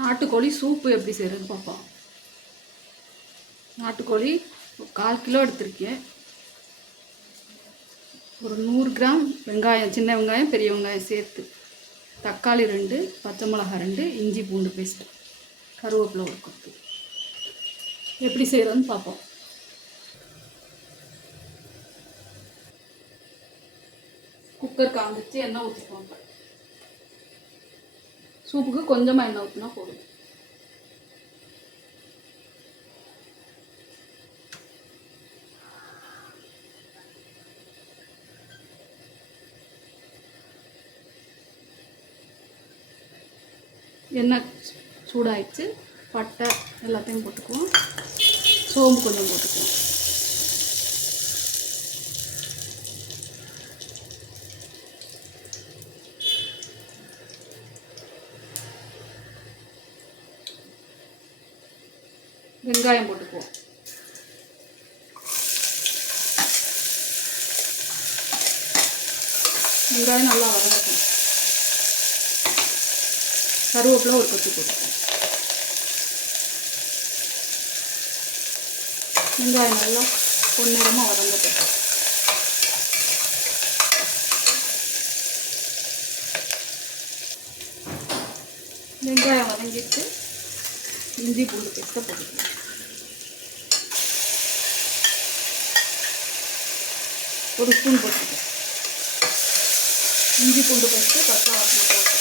நாட்டுக்கோழி சூப்பு எப்படி செய்கிறதுன்னு பார்ப்போம். நாட்டுக்கோழி ஒரு கால் கிலோ எடுத்திருக்கேன். ஒரு நூறு கிராம் வெங்காயம் சின்ன வெங்காயம் பெரிய வெங்காயம் சேர்த்து தக்காளி ரெண்டு பச்சை மிளகாய் ரெண்டு இஞ்சி பூண்டு பேஸ்ட் கருவேப்பிலை ஒரு கொத்து. எப்படி செய்கிறதுன்னு பார்ப்போம். குக்கர் காமிச்சு எண்ணெய் ஊற்றிக்குவாங்க சூப்புக்கு கொஞ்சமாக எண்ணெய் ஊற்றினா போதும். எண்ணெய் சூடாகிடுச்சு பட்டை எல்லாத்தையும் போட்டுக்குவோம். சோம்பு கொஞ்சம் போட்டுக்குவோம். வெங்காயம் போட்டுக்குவோம். வெங்காயம் நல்லா வதங்கட்டும். கருவேப்பிலை ஒரு கொத்தி போட்டுக்கோம் வெங்காயம் நல்லா பொன்னிறமாக வதங்கட்டும். வெங்காயம் வதங்கிட்டு இஞ்சி பூண்டு பேஸ்ட்டை போட்டுக்கலாம் ஒரு ஸ்பூன் போட்டுக்கலாம் இஞ்சி பூண்டு பேஸ்ட்டு பச்சை வாசனை போட்டு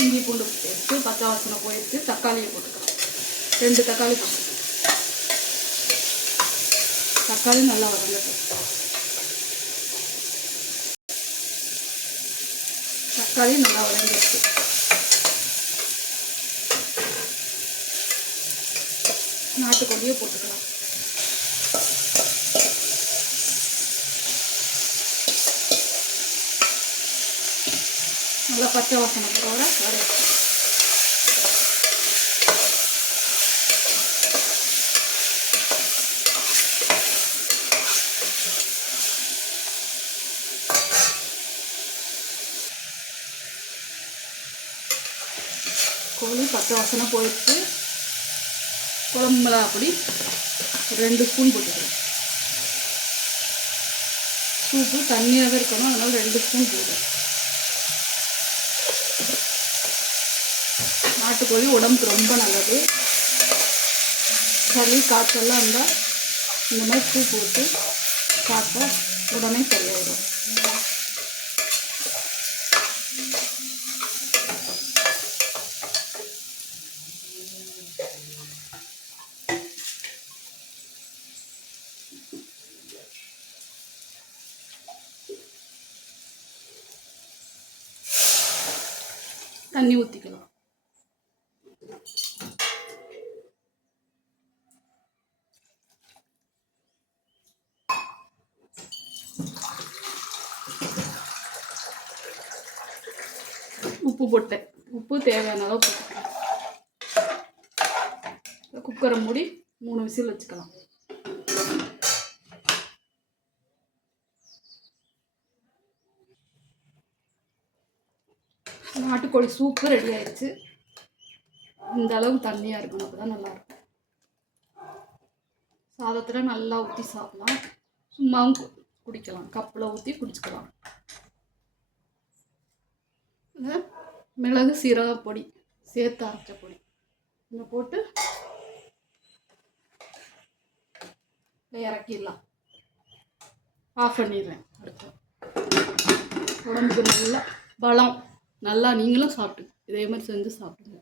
இஞ்சி பூண்டு எடுத்து பச்சை வாசனை போயிட்டு தக்காளியை போட்டுக்கலாம். ரெண்டு தக்காளி போட்டுக்கலாம் தக்காளி நல்லா வதங்கட்டும். தக்காளி நல்லா வதங்கிடுச்சு. நாட்டுக்கோழியை போட்டுக்கலாம். நல்லா பச்சை வாசனை போகிற வர கோழி பச்சை வாசனை போயிடுச்சு. குழம்பு மிளகா பொடி ரெண்டு ஸ்பூன் போட்டுக்கிறேன். சூப்பு தண்ணியாகவே இருக்கணும் அதனால் ரெண்டு ஸ்பூன் போடுறேன் நாட்டுக்கோழி உடம்புக்கு ரொம்ப நல்லது. சளி காற்றெல்லாம் இருந்தால் இந்த மாதிரி பூ போட்டு சாப்பிட்டா உடனே சரியாயிடும். தண்ணி ஊற்றிக்கலாம் உப்பு போட்டேன். உப்பு தேவையான அளவு போட்டேன் குக்கரை மூடி மூணு விசில் வச்சுக்கலாம். நாட்டுக்கோழி சூப்பு ரெடி ஆயிடுச்சு. இந்த அளவு தண்ணியாக இருக்கணும் அப்போ தான் நல்லாயிருக்கும் சாதத்தில் நல்லா ஊற்றி சாப்பிடலாம். சும்மாவும் குடிக்கலாம். கப்பில் ஊற்றி குடிச்சுக்கலாம். இது மிளகு சீரக பொடி சேர்த்து அரைச்ச பொடி. இதை போட்டு இறக்கிடலாம். ஆஃப் பண்ணிடுறேன். அடுத்து. உடம்புக்கு நல்லா பலம் நல்லா நீங்களும் சாப்பிட்டு இதே மாதிரி செஞ்சு சாப்பிடுங்க.